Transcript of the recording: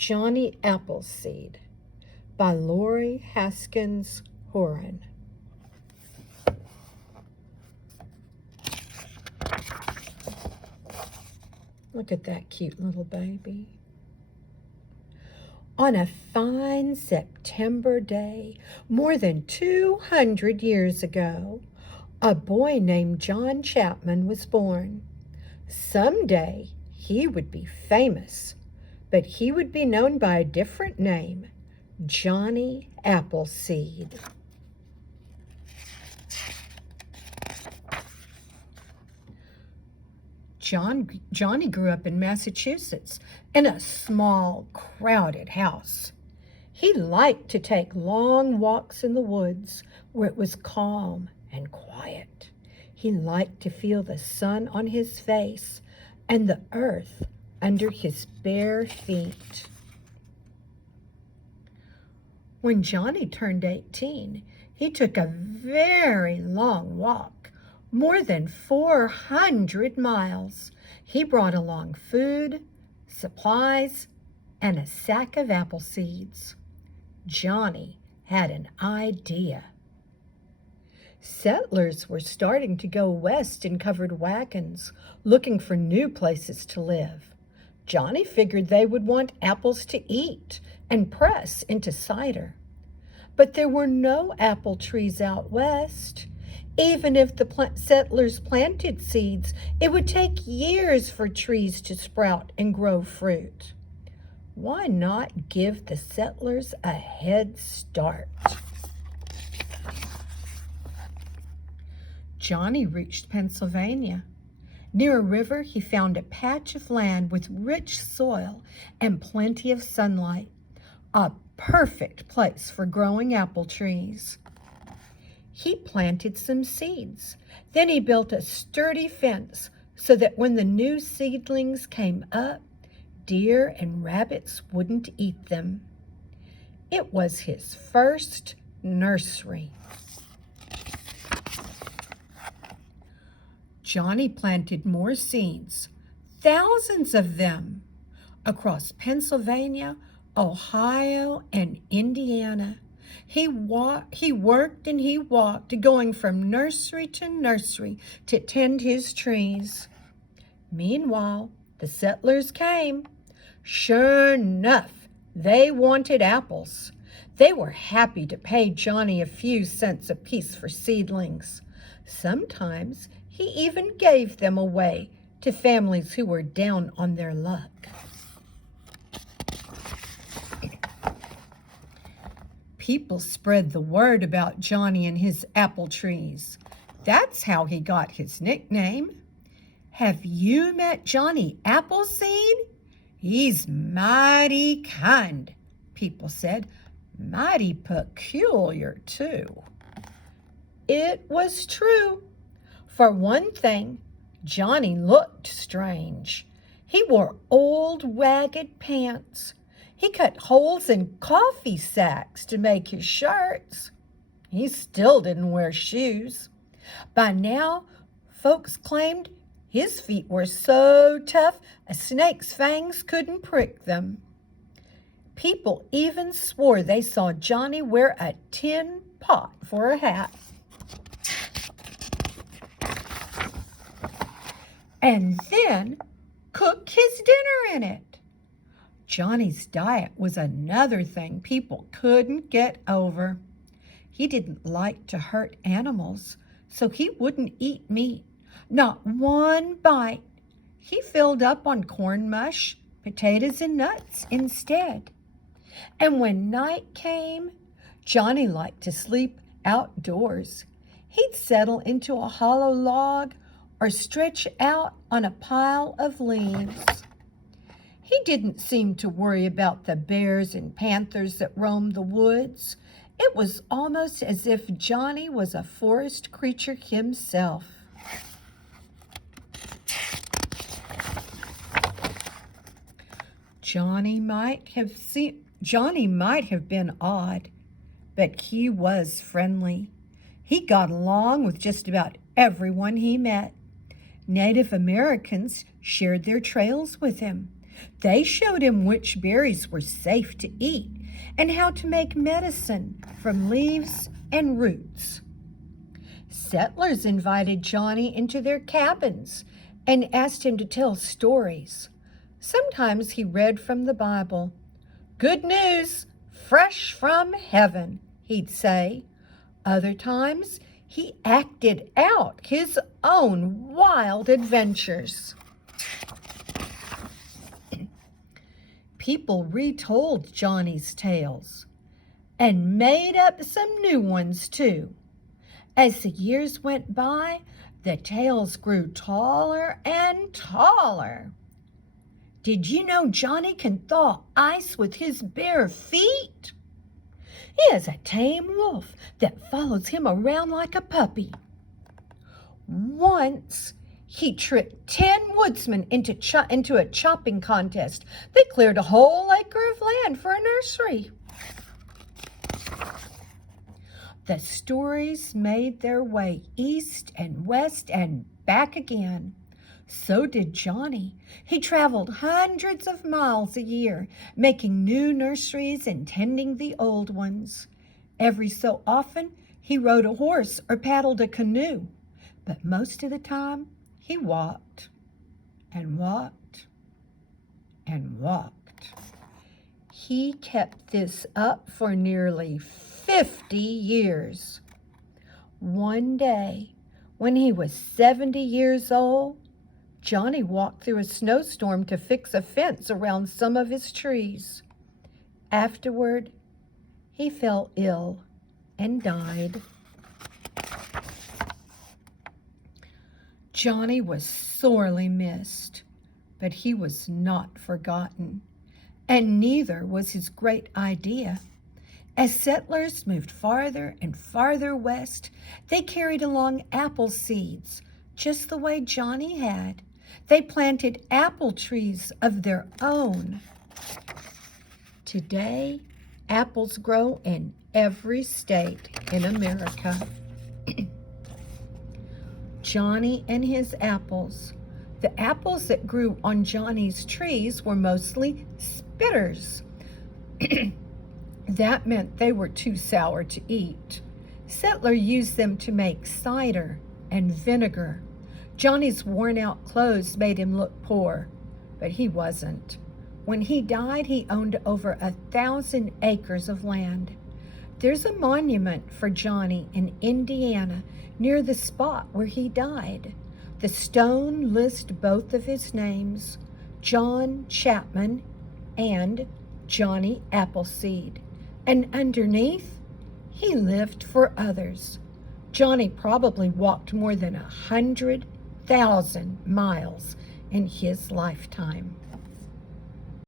Johnny Appleseed by Lori Haskins Horan. Look at that cute little baby. On a fine September day, more than 200 years ago, a boy named John Chapman was born. Someday he would be famous, but he would be known by a different name, Johnny Appleseed. Johnny grew up in Massachusetts in a small, crowded house. He liked to take long walks in the woods where it was calm and quiet. He liked to feel the sun on his face and the earth under his bare feet. When Johnny turned 18, he took a very long walk, more than 400 miles. He brought along food, supplies, and a sack of apple seeds. Johnny had an idea. Settlers were starting to go west in covered wagons, looking for new places to live. Johnny figured they would want apples to eat and press into cider. But there were no apple trees out west. Even if the settlers planted seeds, it would take years for trees to sprout and grow fruit. Why not give the settlers a head start? Johnny reached Pennsylvania. Near a river, he found a patch of land with rich soil and plenty of sunlight, a perfect place for growing apple trees. He planted some seeds. Then he built a sturdy fence so that when the new seedlings came up, deer and rabbits wouldn't eat them. It was his first nursery. Johnny planted more seeds, thousands of them, across Pennsylvania, Ohio, and Indiana. He worked and he walked, going from nursery to tend his trees. Meanwhile, the settlers came. Sure enough, they wanted apples. They were happy to pay Johnny a few cents apiece for seedlings. Sometimes he even gave them away to families who were down on their luck. People spread the word about Johnny and his apple trees. That's how he got his nickname. Have you met Johnny Appleseed? He's mighty kind, people said. Mighty peculiar, too. It was true. For one thing, Johnny looked strange. He wore old, ragged pants. He cut holes in coffee sacks to make his shirts. He still didn't wear shoes. By now, folks claimed his feet were so tough a snake's fangs couldn't prick them. People even swore they saw Johnny wear a tin pot for a hat. And then cook his dinner in it. Johnny's diet was another thing people couldn't get over. He didn't like to hurt animals, so he wouldn't eat meat, not one bite. He filled up on corn mush, potatoes, and nuts instead. And when night came, Johnny liked to sleep outdoors. He'd settle into a hollow log or stretch out on a pile of leaves. He didn't seem to worry about the bears and panthers that roamed the woods. It was almost as if Johnny was a forest creature himself. Johnny might have been odd, but he was friendly. He got along with just about everyone he met. Native Americans shared their trails with him. They showed him which berries were safe to eat and how to make medicine from leaves and roots. Settlers invited Johnny into their cabins and asked him to tell stories. Sometimes he read from the Bible. "Good news, fresh from heaven," he'd say. Other times, he acted out his own wild adventures. People retold Johnny's tales and made up some new ones too. As the years went by, the tales grew taller and taller. Did you know Johnny can thaw ice with his bare feet? He has a tame wolf that follows him around like a puppy. Once, he tricked 10 woodsmen into a chopping contest. They cleared a whole acre of land for a nursery. The stories made their way east and west and back again. So did Johnny. He traveled hundreds of miles a year, making new nurseries and tending the old ones. Every so often, he rode a horse or paddled a canoe, but most of the time, he walked and walked and walked. He kept this up for nearly 50 years. One day, when he was 70 years old, Johnny walked through a snowstorm to fix a fence around some of his trees. Afterward, he fell ill and died. Johnny was sorely missed, but he was not forgotten, and neither was his great idea. As settlers moved farther and farther west, they carried along apple seeds, just the way Johnny had. They planted apple trees of their own. Today, apples grow in every state in America. Johnny and his apples. The apples that grew on Johnny's trees were mostly spitters. That meant they were too sour to eat. Settlers used them to make cider and vinegar. Johnny's worn-out clothes made him look poor, but he wasn't. When he died, he owned over 1,000 acres of land. There's a monument for Johnny in Indiana near the spot where he died. The stone lists both of his names, John Chapman and Johnny Appleseed. And underneath, he lived for others. Johnny probably walked more than 100,000 miles in his lifetime.